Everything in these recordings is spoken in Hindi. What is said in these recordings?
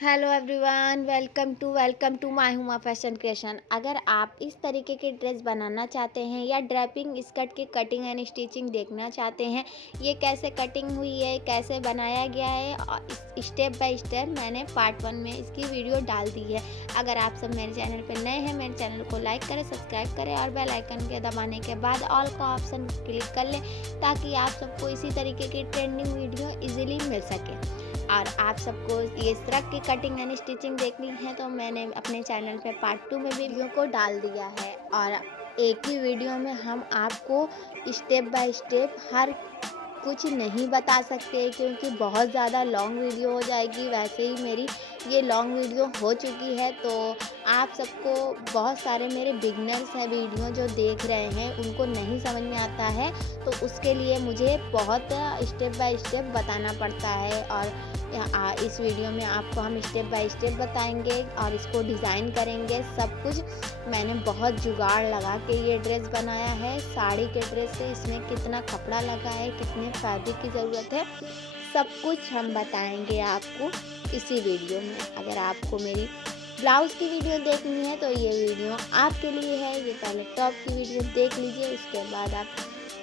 Hello everyone, welcome to my Huma fashion creation. अगर आप इस तरीके के ड्रेस बनाना चाहते हैं या ड्रेपिंग स्कर्ट की कटिंग एंड स्टिचिंग देखना चाहते हैं, ये कैसे कटिंग हुई है, कैसे बनाया गया है और स्टेप बाय स्टेप मैंने पार्ट 1 में इसकी वीडियो डाल दी है। अगर आप सब मेरे चैनल पर नए हैं, मेरे चैनल को लाइक करें, सब्सक्राइब करें और बेल आइकन के दबाने के बाद ऑल का ऑप्शन क्लिक कर लें ताकि आप सबको इसी तरीके की ट्रेंडिंग वीडियो ईजिली मिल सके। और आप सबको ये फ्रॉक की कटिंग एंड स्टिचिंग देखनी है तो मैंने अपने चैनल पे पार्ट 2 में भी वीडियो को डाल दिया है। और एक ही वीडियो में हम आपको स्टेप बाय स्टेप हर कुछ नहीं बता सकते क्योंकि बहुत ज़्यादा लॉन्ग वीडियो हो जाएगी। वैसे ही मेरी ये लॉन्ग वीडियो हो चुकी है, तो आप सबको बहुत सारे मेरे बिगनर्स हैं वीडियो जो देख रहे हैं, उनको नहीं समझ में आता है, तो उसके लिए मुझे बहुत स्टेप बाय स्टेप बताना पड़ता है। और इस वीडियो में आपको हम स्टेप बाय स्टेप बताएंगे और इसको डिज़ाइन करेंगे सब कुछ। मैंने बहुत जुगाड़ लगा के ये ड्रेस बनाया है। साड़ी के ड्रेस से इसमें कितना कपड़ा लगा है, कितने फैब्रिक की ज़रूरत है, सब कुछ हम बताएंगे आपको इसी वीडियो में। अगर आपको मेरी ब्लाउज़ की वीडियो देखनी है तो ये वीडियो आपके लिए है। ये पहले टॉप की वीडियो देख लीजिए, उसके बाद आप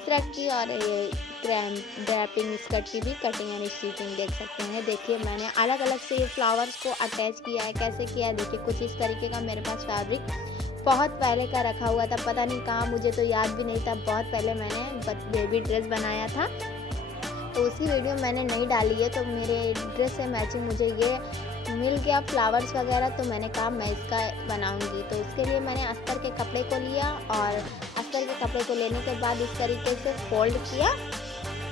फ्रॉक की और ये ड्रैपिंग स्कर्ट की भी कटिंग एंड स्टिचिंग देख सकते हैं। देखिए मैंने अलग अलग से ये फ्लावर्स को अटैच किया है। कैसे किया है देखिए, कुछ इस तरीके का मेरे पास फैब्रिक बहुत पहले का रखा हुआ था, पता नहीं कहाँ, मुझे तो याद भी नहीं था। बहुत पहले मैंने बेबी ड्रेस बनाया था तो उसकी वीडियो मैंने नहीं डाली है, तो मेरे ड्रेस से मैचिंग मुझे ये मिल गया फ्लावर्स वगैरह, तो मैंने कहा मैं इसका बनाऊंगी। तो उसके लिए मैंने अस्तर के कपड़े को लिया और अस्तर के कपड़े को लेने के बाद इस तरीके से फोल्ड किया।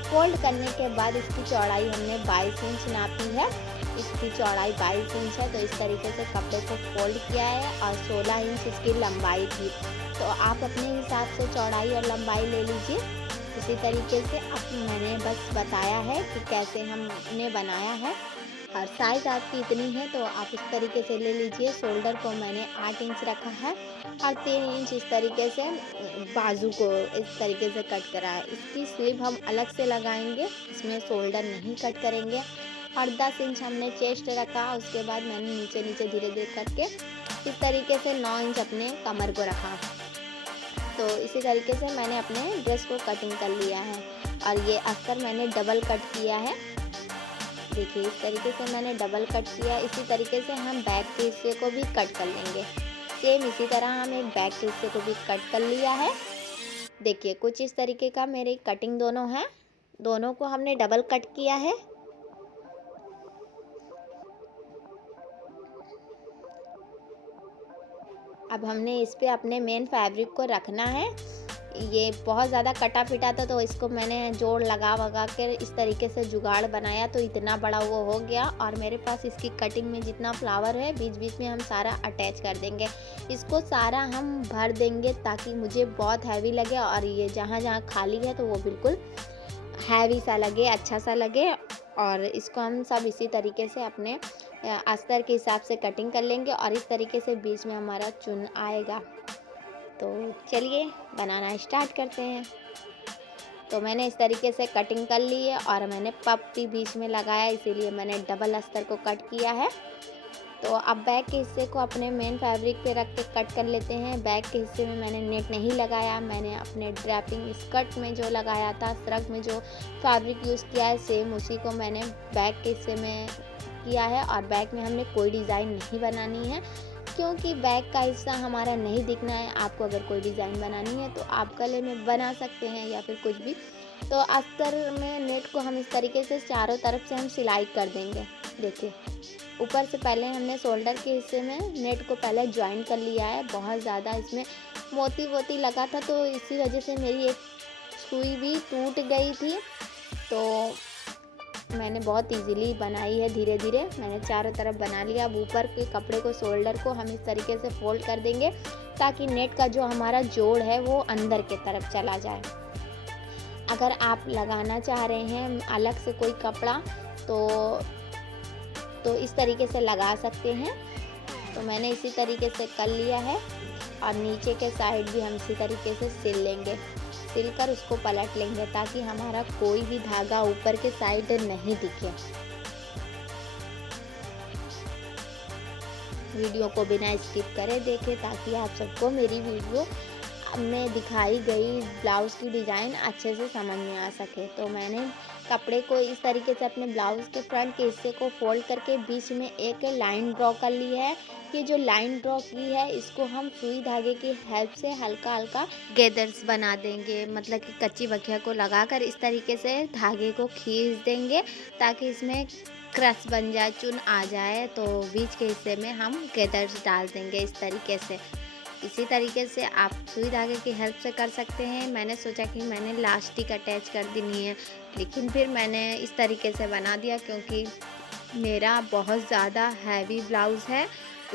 फोल्ड करने के बाद इसकी चौड़ाई हमने 22 इंच नापी है। इसकी चौड़ाई 22 इंच है, तो इस तरीके से कपड़े को फोल्ड किया है और 16 इंच इसकी लंबाई थी। तो आप अपने हिसाब से चौड़ाई और लंबाई ले लीजिए। इसी तरीके से अब मैंने बस बताया है कि कैसे हमने बनाया है। और साइज़ आपकी इतनी है तो आप इस तरीके से ले लीजिए। शोल्डर को मैंने 8 इंच रखा है और 3 इंच इस तरीके से बाजू को इस तरीके से कट करा है। इसकी स्लीव हम अलग से लगाएंगे, इसमें शोल्डर नहीं कट करेंगे। और 10 इंच हमने चेस्ट रखा। उसके बाद मैंने नीचे नीचे धीरे धीरे करके इस तरीके से 9 इंच अपने कमर को रखा। तो इसी तरीके से मैंने अपने ड्रेस को कटिंग कर लिया है। और ये अस्तर मैंने डबल कट किया है। देखिए इस तरीके से मैंने डबल कट किया। इसी तरीके से हम बैक के हिस्से को भी कट कर लेंगे। सेम इसी तरह हम एक बैक के हिस्से को भी कट कर लिया है। देखिए कुछ इस तरीके का मेरी कटिंग दोनों है, दोनों को हमने डबल कट किया है। अब हमने इस पे अपने मेन फैब्रिक को रखना है। ये बहुत ज़्यादा कटा पिटा था तो इसको मैंने जोड़ लगा वगा कर इस तरीके से जुगाड़ बनाया, तो इतना बड़ा वो हो गया। और मेरे पास इसकी कटिंग में जितना फ्लावर है बीच बीच में हम सारा अटैच कर देंगे। इसको सारा हम भर देंगे ताकि मुझे बहुत हैवी लगे और ये जहाँ जहाँ खाली है तो वो बिल्कुल हैवी सा लगे, अच्छा सा लगे। और इसको हम सब इसी तरीके से अपने अस्तर के हिसाब से कटिंग कर लेंगे और इस तरीके से बीच में हमारा चुन आएगा। तो चलिए बनाना स्टार्ट करते हैं। तो मैंने इस तरीके से कटिंग कर ली है और मैंने पफ भी बीच में लगाया, इसीलिए मैंने डबल अस्तर को कट किया है। तो अब बैक के हिस्से को अपने मेन फैब्रिक पे रख के कट कर लेते हैं। बैक के हिस्से में मैंने नेट नहीं लगाया, मैंने अपने ड्रैपिंग स्कर्ट में जो लगाया था, फ्रॉक में जो फैब्रिक यूज़ किया है सेम उसी को मैंने बैक के हिस्से में किया है। और बैक में हमने कोई डिज़ाइन नहीं बनानी है क्योंकि बैक का हिस्सा हमारा नहीं दिखना है। आपको अगर कोई डिज़ाइन बनानी है तो आप गले में बना सकते हैं या फिर कुछ भी। तो अस्तर में नेट को हम इस तरीके से चारों तरफ से हम सिलाई कर देंगे। देखिए ऊपर से पहले हमने शोल्डर के हिस्से में नेट को पहले ज्वाइन कर लिया है। बहुत ज़्यादा इसमें मोती वोती लगा था तो इसी वजह से मेरी एक सुई भी टूट गई थी। तो मैंने बहुत इजीली बनाई है, धीरे धीरे मैंने चारों तरफ बना लिया। अब ऊपर के कपड़े को, शोल्डर को हम इस तरीके से फोल्ड कर देंगे ताकि नेट का जो हमारा जोड़ है वो अंदर के तरफ चला जाए। अगर आप लगाना चाह रहे हैं अलग से कोई कपड़ा तो इस तरीके से लगा सकते हैं। तो मैंने इसी तरीके से कर लिया है और नीचे के साइड भी हम इसी तरीके से सिल लेंगे। सिलकर उसको पलट लेंगे ताकि हमारा कोई भी धागा ऊपर के साइड नहीं दिखे। वीडियो को बिना स्किप करे देखें, ताकि आप सबको मेरी वीडियो में दिखाई गई ब्लाउज़ की डिज़ाइन अच्छे से समझ में आ सके। तो मैंने कपड़े को इस तरीके से अपने ब्लाउज़ के फ्रंट के हिस्से को फोल्ड करके बीच में एक लाइन ड्रॉ कर ली है। ये जो लाइन ड्रॉ की है, इसको हम सुई धागे की हेल्प से हल्का हल्का गैदर्स बना देंगे, मतलब कि कच्ची बखिया को लगाकर इस तरीके से धागे को खींच देंगे, ताकि इसमें क्रश बन जाए, चुन आ जाए। तो बीच के हिस्से में हम गैदर्स डाल देंगे इस तरीके से। इसी तरीके से आप सुई धागे की हेल्प से कर सकते हैं। मैंने सोचा कि मैंने लास्टिक अटैच कर देनी है, लेकिन फिर मैंने इस तरीके से बना दिया, क्योंकि मेरा बहुत ज़्यादा हैवी ब्लाउज़ है,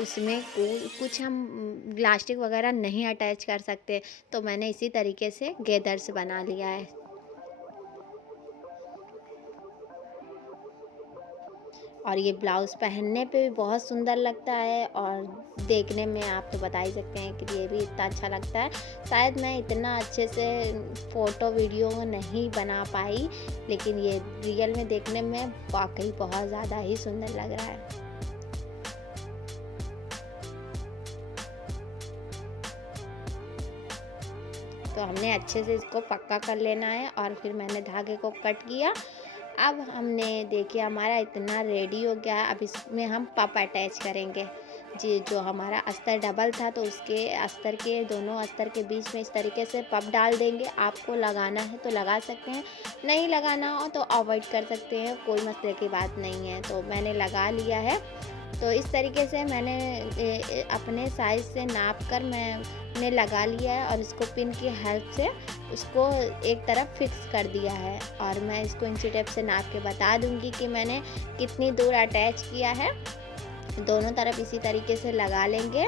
उसमें कुछ हम लास्टिक वगैरह नहीं अटैच कर सकते। तो मैंने इसी तरीके से गैदर्स बना लिया है। और ये ब्लाउज़ पहनने पे भी बहुत सुंदर लगता है, और देखने में आप तो बता ही सकते हैं कि ये भी इतना अच्छा लगता है। शायद मैं इतना अच्छे से फ़ोटो वीडियो नहीं बना पाई, लेकिन ये रियल में देखने में वाकई बहुत ज़्यादा ही सुंदर लग रहा है। तो हमने अच्छे से इसको पक्का कर लेना है, और फिर मैंने धागे को कट किया। अब हमने देखिए हमारा इतना रेडी हो गया है। अब इसमें हम पप अटैच करेंगे। जी, जो हमारा अस्तर डबल था, तो उसके अस्तर के दोनों अस्तर के बीच में इस तरीके से पप डाल देंगे। आपको लगाना है तो लगा सकते हैं, नहीं लगाना हो तो अवॉइड कर सकते हैं, कोई मसले की बात नहीं है। तो मैंने लगा लिया है। तो इस तरीके से मैंने अपने साइज़ से नाप कर मैंने लगा लिया है, और इसको पिन की हेल्प से उसको एक तरफ फिक्स कर दिया है। और मैं इसको इंची टेप से नाप के बता दूंगी कि मैंने कितनी दूर अटैच किया है। दोनों तरफ इसी तरीके से लगा लेंगे,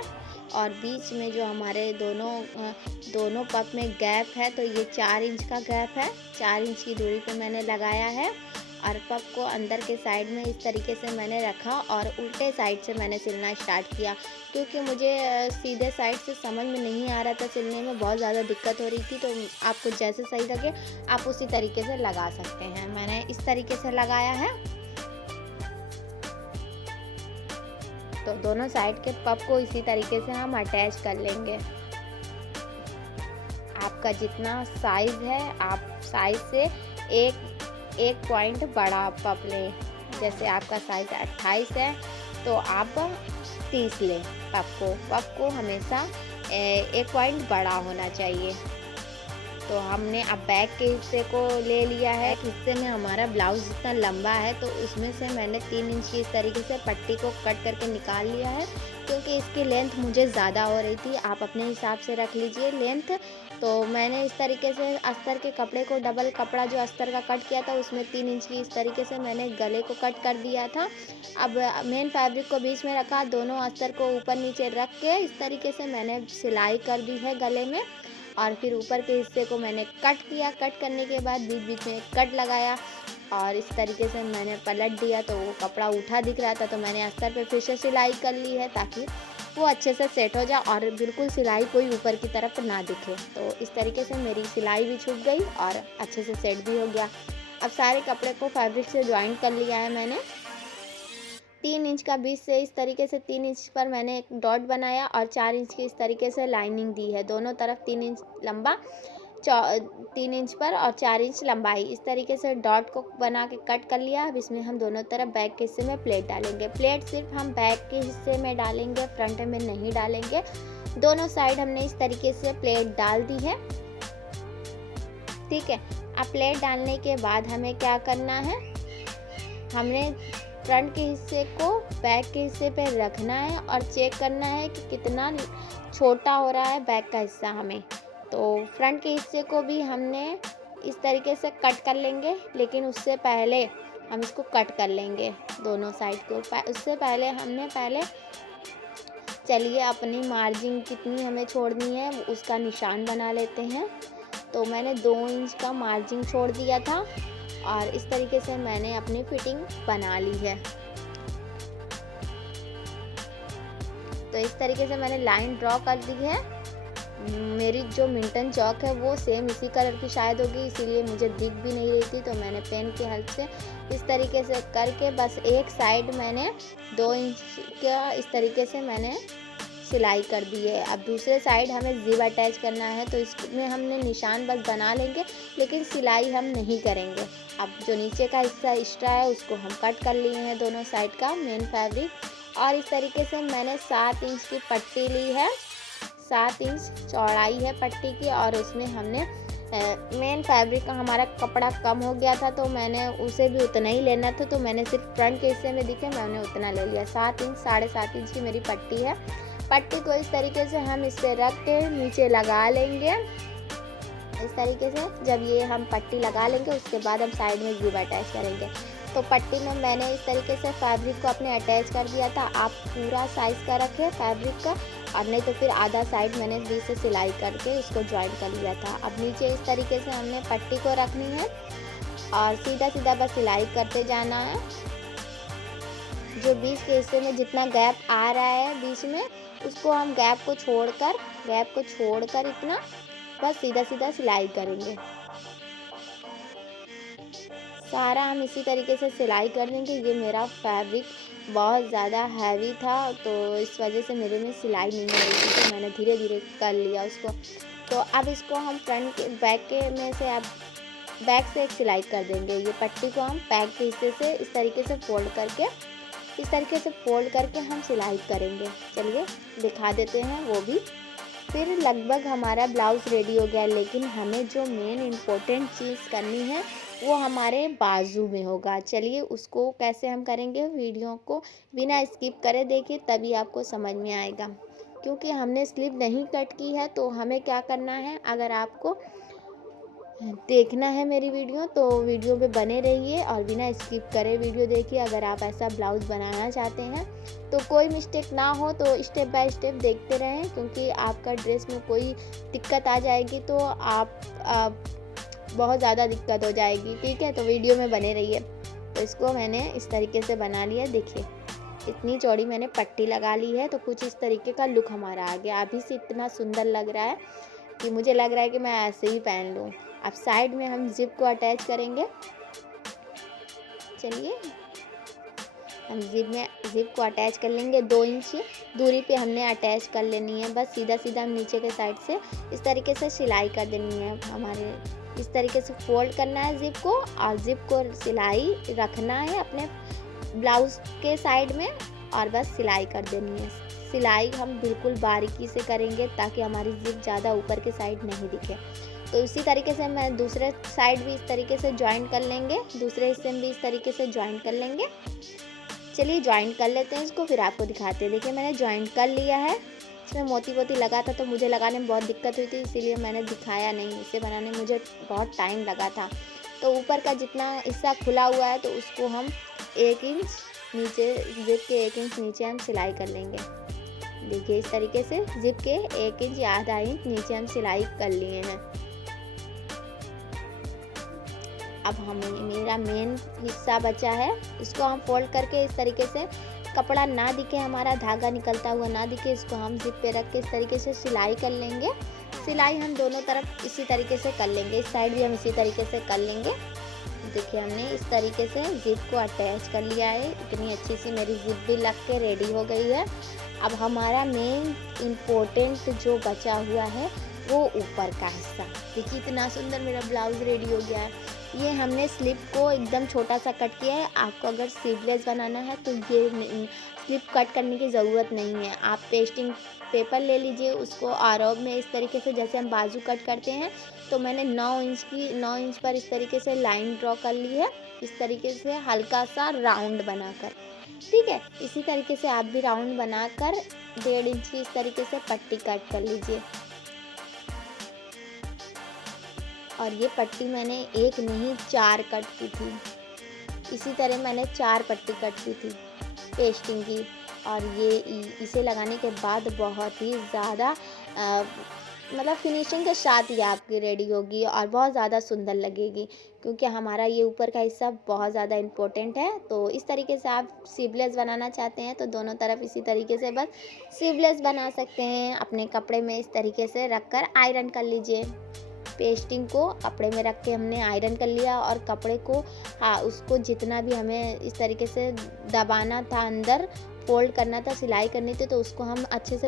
और बीच में जो हमारे दोनों पप में गैप है, तो ये 4 इंच का गैप है। 4 इंच की दूरी पे मैंने लगाया है, और पप को अंदर के साइड में इस तरीके से मैंने रखा, और उल्टे साइड से मैंने सिलना स्टार्ट किया, क्योंकि मुझे सीधे साइड से समझ में नहीं आ रहा था, सिलने में बहुत ज़्यादा दिक्कत हो रही थी। तो आपको जैसे सही लगे आप उसी तरीके से लगा सकते हैं। मैंने इस तरीके से लगाया है। तो दोनों साइड के पप को इसी तरीके से हम अटैच कर लेंगे। आपका जितना साइज़ है, आप साइज़ से एक पॉइंट बड़ा पप लें। जैसे आपका साइज़ 28 है, तो आप 30 लें। पप को हमेशा 1 पॉइंट बड़ा होना चाहिए। तो हमने अब बैक के हिस्से को ले लिया है। हिस्से में हमारा ब्लाउज़ जितना लंबा है, तो उसमें से मैंने 3 इंच की इस तरीके से पट्टी को कट करके निकाल लिया है, क्योंकि इसकी लेंथ मुझे ज़्यादा हो रही थी। आप अपने हिसाब से रख लीजिए लेंथ। तो मैंने इस तरीके से अस्तर के कपड़े को, डबल कपड़ा जो अस्तर का कट किया था, उसमें 3 इंच की इस तरीके से मैंने गले को कट कर दिया था। अब मेन फैब्रिक को बीच में रखा, दोनों अस्तर को ऊपर नीचे रख के इस तरीके से मैंने सिलाई कर दी है गले में, और फिर ऊपर के हिस्से को मैंने कट किया। कट करने के बाद बीच बीच में कट लगाया, और इस तरीके से मैंने पलट दिया, तो वो कपड़ा उठा दिख रहा था, तो मैंने अस्तर पे फिर से सिलाई कर ली है, ताकि वो अच्छे से सेट हो जाए और बिल्कुल सिलाई कोई ऊपर की तरफ ना दिखे। तो इस तरीके से मेरी सिलाई भी छूट गई और अच्छे से सेट भी हो गया। अब सारे कपड़े को फैब्रिक से ज्वाइन कर लिया है मैंने। 3 इंच का बीच से इस तरीके से 3 इंच पर मैंने एक डॉट बनाया, और 4 इंच की इस तरीके से लाइनिंग दी है। दोनों तरफ 3 इंच लंबा, 3 इंच पर और 4 इंच लंबाई, इस तरीके से डॉट को बना के कट कर लिया। अब इसमें हम दोनों तरफ बैक के हिस्से में प्लेट डालेंगे। प्लेट सिर्फ हम बैक के हिस्से में डालेंगे, फ्रंट में नहीं डालेंगे। दोनों साइड हमने इस तरीके से प्लेट डाल दी है, ठीक है। अब प्लेट डालने के बाद हमें क्या करना है, हमने फ्रंट के हिस्से को बैक के हिस्से पे रखना है, और चेक करना है कि कितना छोटा हो रहा है बैक का हिस्सा हमें। तो फ्रंट के हिस्से को भी हमने इस तरीके से कट कर लेंगे, लेकिन उससे पहले हम इसको कट कर लेंगे दोनों साइड को। उससे पहले चलिए अपनी मार्जिन कितनी हमें छोड़नी है उसका निशान बना लेते हैं। तो मैंने 2 इंच का मार्जिन छोड़ दिया था, और इस तरीके से मैंने अपनी फिटिंग बना ली है। तो इस तरीके से मैंने लाइन ड्रॉ कर दी है। मेरी जो मिल्टन चॉक है वो सेम इसी कलर की शायद होगी, इसीलिए मुझे दिख भी नहीं रही थी। तो मैंने पेन की हेल्प से इस तरीके से करके बस एक साइड मैंने 2 इंच का इस तरीके से मैंने सिलाई कर दी है। अब दूसरे साइड हमें ज़िप अटैच करना है, तो इसमें हमने निशान बस बना लेंगे, लेकिन सिलाई हम नहीं करेंगे। अब जो नीचे का हिस्सा एक्स्ट्रा है उसको हम कट कर लिए हैं दोनों साइड का मेन फैब्रिक। और इस तरीके से मैंने 7 इंच की पट्टी ली है, 7 इंच चौड़ाई है पट्टी की। और उसमें हमने मेन फैब्रिक का हमारा कपड़ा कम हो गया था, तो मैंने उसे भी उतना ही लेना था, तो मैंने सिर्फ फ्रंट के हिस्से में दिखे मैंने उतना ले लिया। 7 इंच 7.5 इंच की मेरी पट्टी है। पट्टी को इस तरीके से हम इससे रख के नीचे लगा लेंगे इस तरीके से। जब ये हम पट्टी लगा लेंगे उसके बाद हम साइड में ज़िप अटैच करेंगे। तो पट्टी में मैंने इस तरीके से फैब्रिक को अपने अटैच कर दिया था। आप पूरा साइज़ का रखें फैब्रिक का, और नहीं तो फिर आधा साइड मैंने बीच से सिलाई करके इसको ज्वाइन कर लिया था। अब नीचे इस तरीके से हमने पट्टी को रखनी है और सीधा सीधा बस सिलाई करते जाना है। जो बीच के हिस्से में जितना गैप आ रहा है बीच में, उसको हम गैप को छोड़कर इतना बस सीधा सीधा सिलाई करेंगे। सारा हम इसी तरीके से सिलाई कर देंगे। ये मेरा फैब्रिक बहुत ज़्यादा हैवी था, तो इस वजह से मेरे में सिलाई नहीं हो रही थी, तो मैंने धीरे धीरे कर लिया उसको। तो अब इसको हम फ्रंट के बैक के में से अब बैक से एक सिलाई कर देंगे। ये पट्टी को हम बैक के हिस्से से इस तरीके से फोल्ड करके हम सिलाई करेंगे। चलिए दिखा देते हैं वो भी। फिर लगभग हमारा ब्लाउज़ रेडी हो गया, लेकिन हमें जो मेन इम्पोर्टेंट चीज़ करनी है वो हमारे बाजू में होगा। चलिए उसको कैसे हम करेंगे, वीडियो को बिना स्किप करे देखिए, तभी आपको समझ में आएगा। क्योंकि हमने स्लीव नहीं कट की है, तो हमें क्या करना है, अगर आपको देखना है मेरी वीडियो तो वीडियो पे बने रहिए और बिना स्किप करे वीडियो देखिए। अगर आप ऐसा ब्लाउज़ बनाना चाहते हैं तो कोई मिस्टेक ना हो, तो स्टेप बाय स्टेप देखते रहें, क्योंकि आपका ड्रेस में कोई दिक्कत आ जाएगी तो आप बहुत ज़्यादा दिक्कत हो जाएगी। ठीक है, तो वीडियो में बने रहिए। तो इसको मैंने इस तरीके से बना लिया। देखिए इतनी चौड़ी मैंने पट्टी लगा ली है, तो कुछ इस तरीके का लुक हमारा आ गया। अभी से इतना सुंदर लग रहा है कि मुझे लग रहा है कि मैं ऐसे ही पहन लूँ। अब साइड में हम ज़िप को अटैच करेंगे। चलिए हम ज़िप को अटैच कर लेंगे। 2 इंच दूरी पे हमने अटैच कर लेनी है। बस सीधा सीधा हम नीचे के साइड से इस तरीके से सिलाई कर देनी है। हमारे इस तरीके से फोल्ड करना है ज़िप को, और ज़िप को सिलाई रखना है अपने ब्लाउज़ के साइड में, और बस सिलाई कर देनी है। सिलाई हम बिल्कुल बारीकी से करेंगे ताकि हमारी ज़िप ज़्यादा ऊपर के साइड नहीं दिखे। तो इसी तरीके से मैं दूसरे साइड भी इस तरीके से ज्वाइन कर लेंगे, दूसरे हिस्से में भी इस तरीके से ज्वाइन कर लेंगे। चलिए ज्वाइन कर लेते हैं इसको, फिर आपको दिखाते हैं। देखिए मैंने ज्वाइन कर लिया है। इसमें मोती लगा था, तो मुझे लगाने में बहुत दिक्कत हुई थी, इसीलिए मैंने दिखाया नहीं। इसे बनाने में मुझे बहुत टाइम लगा था। तो ऊपर का जितना हिस्सा खुला हुआ है तो उसको हम 1 इंच नीचे, ज़िप के 1 इंच नीचे हम सिलाई कर लेंगे। देखिए इस तरीके से ज़िप के 1 इंच या आधा इंच नीचे हम सिलाई कर लिए हैं। अब मेरा मेन हिस्सा बचा है, इसको हम फोल्ड करके इस तरीके से, कपड़ा ना दिखे हमारा, धागा निकलता हुआ ना दिखे, इसको हम ज़िप पे रख के इस तरीके से सिलाई कर लेंगे। सिलाई हम दोनों तरफ इसी तरीके से कर लेंगे, इस साइड भी हम इसी तरीके से कर लेंगे। देखिए हमने इस तरीके से ज़िप को अटैच कर लिया है। इतनी अच्छी सी मेरी ज़िप भी लग के रेडी हो गई है। अब हमारा मेन इम्पोर्टेंट जो बचा हुआ है वो ऊपर का हिस्सा। देखिए इतना सुंदर मेरा ब्लाउज़ रेडी हो गया है। ये हमने स्लिप को एकदम छोटा सा कट किया है। आपको अगर स्लीवलेस बनाना है तो ये स्लिप कट करने की ज़रूरत नहीं है। आप पेस्टिंग पेपर ले लीजिए, उसको आरोब में इस तरीके से, जैसे हम बाजू कट करते हैं, तो मैंने 9 इंच पर इस तरीके से लाइन ड्रॉ कर ली है, इस तरीके से हल्का सा राउंड बनाकर। ठीक है, इसी तरीके से आप भी राउंड बनाकर 1.5 इंच की इस तरीके से पट्टी कट कर लीजिए। और ये पट्टी मैंने 1 नहीं 4 कट की थी। इसी तरह मैंने 4 पट्टी कट की थी पेस्टिंग की। और ये इसे लगाने के बाद बहुत ही ज़्यादा मतलब फिनिशिंग के साथ ये आपकी रेडी होगी और बहुत ज़्यादा सुंदर लगेगी, क्योंकि हमारा ये ऊपर का हिस्सा बहुत ज़्यादा इम्पोर्टेंट है। तो इस तरीके से आप स्लीवलेस बनाना चाहते हैं तो दोनों तरफ इसी तरीके से बस स्लीवलेस बना सकते हैं। अपने कपड़े में इस तरीके से रख कर आयरन कर लीजिए। पेस्टिंग को कपड़े में रख के हमने आयरन कर लिया और कपड़े को, हाँ, उसको जितना भी हमें इस तरीके से दबाना था, अंदर फोल्ड करना था, सिलाई करनी थी, तो उसको हम अच्छे से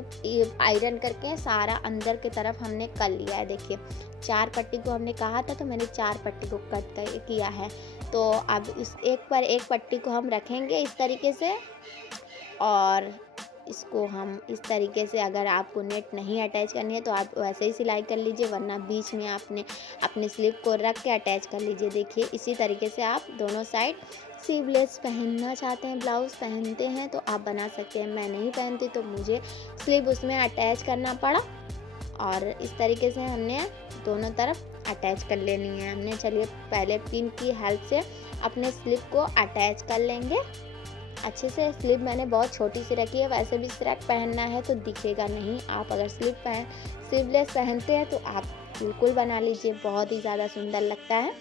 आयरन करके सारा अंदर की तरफ हमने कर लिया है। देखिए 4 पट्टी को हमने कहा था तो मैंने 4 पट्टी को कट किया है। तो अब इस एक पर एक पट्टी को हम रखेंगे इस तरीके से, और इसको हम इस तरीके से, अगर आपको नेट नहीं अटैच करनी है तो आप वैसे ही सिलाई कर लीजिए, वरना बीच में आपने अपने स्लीव को रख के अटैच कर लीजिए। देखिए इसी तरीके से आप दोनों साइड स्लीवलेस पहनना चाहते हैं, ब्लाउज़ पहनते हैं तो आप बना सकते हैं। मैं नहीं पहनती तो मुझे स्लीव उसमें अटैच करना पड़ा, और इस तरीके से हमने दोनों तरफ अटैच कर लेनी है हमने। चलिए पहले पिन की हेल्प से अपने स्लीव को अटैच कर लेंगे अच्छे से। स्लीव मैंने बहुत छोटी सी रखी है, वैसे भी स्रैग पहनना है तो दिखेगा नहीं। आप अगर स्लीवलेस पहनते हैं तो आप बिल्कुल बना लीजिए, बहुत ही ज़्यादा सुंदर लगता है।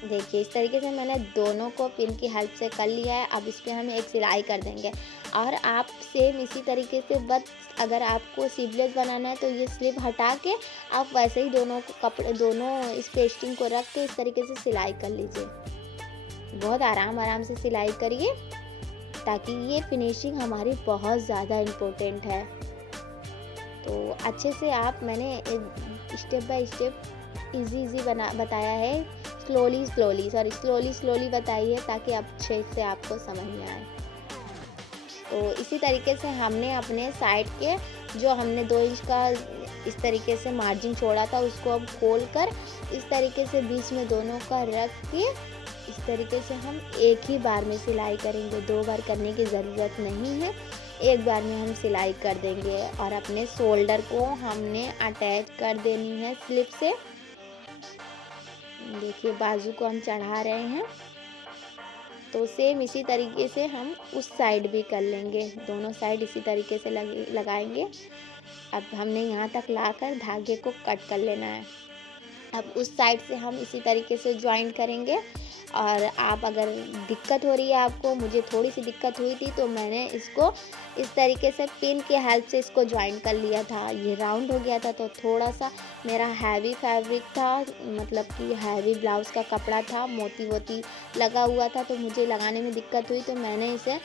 देखिए इस तरीके से मैंने दोनों को पिन की हेल्प से कर लिया है। अब इस पर हम एक सिलाई कर देंगे, और आप सेम इसी तरीके से, बस अगर आपको स्लीवलेस बनाना है तो ये स्लीव हटा के आप वैसे ही दोनों कपड़े, दोनों इस पेस्टिंग को रख के इस तरीके से सिलाई कर लीजिए। बहुत आराम से सिलाई करिए, ताकि ये फिनिशिंग हमारी बहुत ज़्यादा इम्पोर्टेंट है। तो अच्छे से आप, मैंने स्टेप बाय स्टेप इजी बताया है, स्लोली बताई है, ताकि अच्छे से आपको समझ में आए। तो इसी तरीके से हमने अपने साइड के, जो हमने 2 इंच का इस तरीके से मार्जिन छोड़ा था, उसको अब खोल कर इस तरीके से बीच में दोनों का रख के इस तरीके से हम एक ही बार में सिलाई करेंगे। 2 बार करने की ज़रूरत नहीं है, एक बार में हम सिलाई कर देंगे। और अपने शोल्डर को हमने अटैच कर देनी है स्लिप से। देखिए बाजू को हम चढ़ा रहे हैं, तो सेम इसी तरीके से हम उस साइड भी कर लेंगे। दोनों साइड इसी तरीके से लगाएंगे। अब हमने यहाँ तक लाकर धागे को कट कर लेना है। अब उस साइड से हम इसी तरीके से ज्वाइन करेंगे। और आप, अगर दिक्कत हो रही है आपको, मुझे थोड़ी सी दिक्कत हुई थी तो मैंने इसको इस तरीके से पिन की हेल्प से इसको ज्वाइन कर लिया था। ये राउंड हो गया था तो थोड़ा सा मेरा हैवी फैब्रिक था, मतलब कि हैवी ब्लाउज़ का कपड़ा था, मोती वोती लगा हुआ था, तो मुझे लगाने में दिक्कत हुई। तो मैंने इसे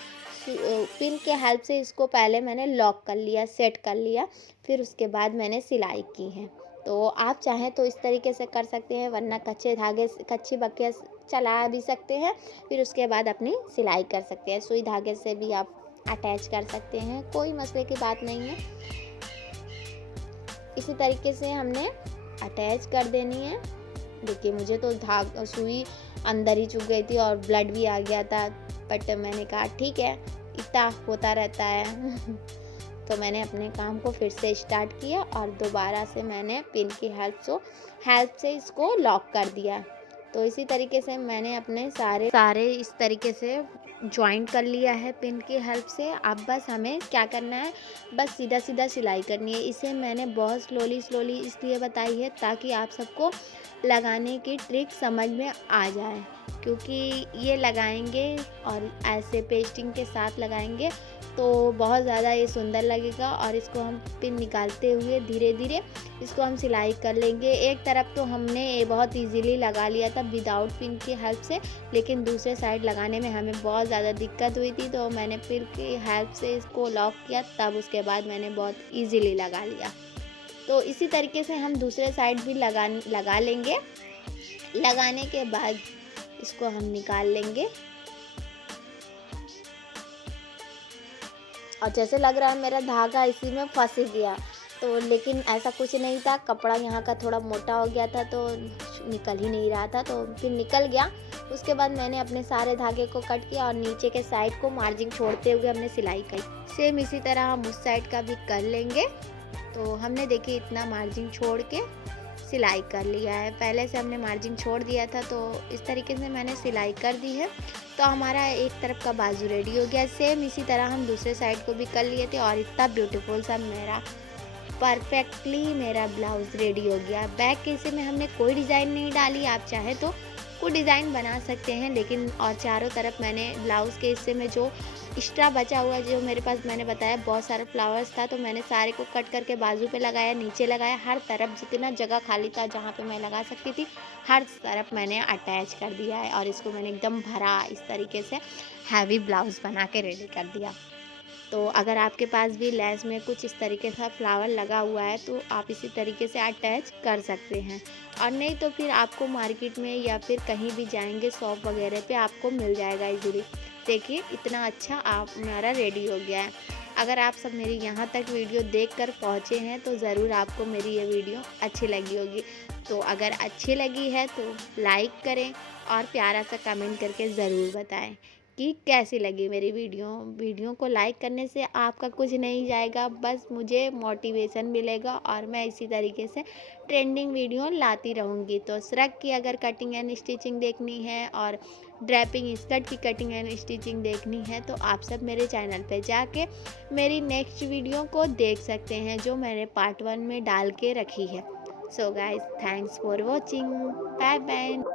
पिन के हेल्प से इसको पहले मैंने लॉक कर लिया, सेट कर लिया, फिर उसके बाद मैंने सिलाई की है। तो आप चाहें तो इस तरीके से कर सकते हैं, वरना कच्ची बक्के चला भी सकते हैं, फिर उसके बाद अपनी सिलाई कर सकते हैं। सुई धागे से भी आप अटैच कर सकते हैं, कोई मसले की बात नहीं है। इसी तरीके से हमने अटैच कर देनी है। देखिए मुझे तो सुई अंदर ही चुभ गई थी और ब्लड भी आ गया था, बट मैंने कहा ठीक है, इतना होता रहता है। तो मैंने अपने काम को फिर से स्टार्ट किया और दोबारा से मैंने पिन की हेल्प से इसको लॉक कर दिया। तो इसी तरीके से मैंने अपने सारे इस तरीके से ज्वाइंट कर लिया है पिन की हेल्प से। अब बस हमें क्या करना है, बस सीधा सीधा सिलाई करनी है। इसे मैंने बहुत स्लोली इसलिए बताई है ताकि आप सबको लगाने की ट्रिक समझ में आ जाए, क्योंकि ये लगाएंगे और ऐसे पेस्टिंग के साथ लगाएंगे तो बहुत ज़्यादा ये सुंदर लगेगा। और इसको हम पिन निकालते हुए धीरे धीरे इसको हम सिलाई कर लेंगे। एक तरफ तो हमने ये बहुत इजीली लगा लिया था विदाउट पिन की हेल्प से, लेकिन दूसरे साइड लगाने में हमें बहुत ज़्यादा दिक्कत हुई थी, तो मैंने पिन की हेल्प से इसको लॉक किया, तब उसके बाद मैंने बहुत ईजीली लगा लिया। तो इसी तरीके से हम दूसरे साइड भी लगा लेंगे। लगाने के बाद इसको हम निकाल लेंगे। और जैसे लग रहा है मेरा धागा इसी में फंस गया, तो लेकिन ऐसा कुछ नहीं था। कपड़ा यहाँ का थोड़ा मोटा हो गया था तो निकल ही नहीं रहा था, तो फिर निकल गया। उसके बाद मैंने अपने सारे धागे को कट किया और नीचे के साइड को मार्जिन छोड़ते हुए हमने सिलाई की। सेम इसी तरह हम उस साइड का भी कर लेंगे। तो हमने देखिए इतना मार्जिन छोड़ के सिलाई कर लिया है। पहले से हमने मार्जिन छोड़ दिया था, तो इस तरीके से मैंने सिलाई कर दी है। तो हमारा एक तरफ का बाजू रेडी हो गया। सेम इसी तरह हम दूसरे साइड को भी कर लिए थे और इतना ब्यूटीफुल सा परफेक्टली मेरा ब्लाउज़ रेडी हो गया। बैक के हिस्से में हमने कोई डिज़ाइन नहीं डाली, आप चाहे तो कोई डिज़ाइन बना सकते हैं, लेकिन और चारों तरफ मैंने ब्लाउज़ के हिस्से में जो एक्स्ट्रा बचा हुआ, जो मेरे पास मैंने बताया बहुत सारा फ्लावर्स था, तो मैंने सारे को कट करके बाजू पे लगाया, नीचे लगाया, हर तरफ जितना जगह खाली था जहाँ पे मैं लगा सकती थी हर तरफ मैंने अटैच कर दिया है और इसको मैंने एकदम भरा इस तरीके से हैवी ब्लाउज़ बना के रेडी कर दिया। तो अगर आपके पास भी लेस में कुछ इस तरीके का फ्लावर लगा हुआ है तो आप इसी तरीके से अटैच कर सकते हैं, और नहीं तो फिर आपको मार्केट में या फिर कहीं भी जाएंगे शॉप वगैरह पे आपको मिल जाएगा इजीली। देखिए इतना अच्छा आप हमारा रेडी हो गया है। अगर आप सब मेरी यहाँ तक वीडियो देखकर पहुँचे हैं तो ज़रूर आपको मेरी ये वीडियो अच्छी लगी होगी। तो अगर अच्छी लगी है तो लाइक करें और प्यारा सा कमेंट करके ज़रूर बताएं कि कैसी लगी मेरी वीडियो को लाइक करने से आपका कुछ नहीं जाएगा, बस मुझे मोटिवेशन मिलेगा और मैं इसी तरीके से ट्रेंडिंग वीडियो लाती रहूँगी। तो श्रग की अगर कटिंग एंड स्टिचिंग देखनी है और ड्रैपिंग स्कर्ट की कटिंग एंड स्टिचिंग देखनी है तो आप सब मेरे चैनल पे जाके मेरी नेक्स्ट वीडियो को देख सकते हैं, जो मैंने पार्ट 1 में डाल के रखी है। So guys, thanks for watching, bye bye.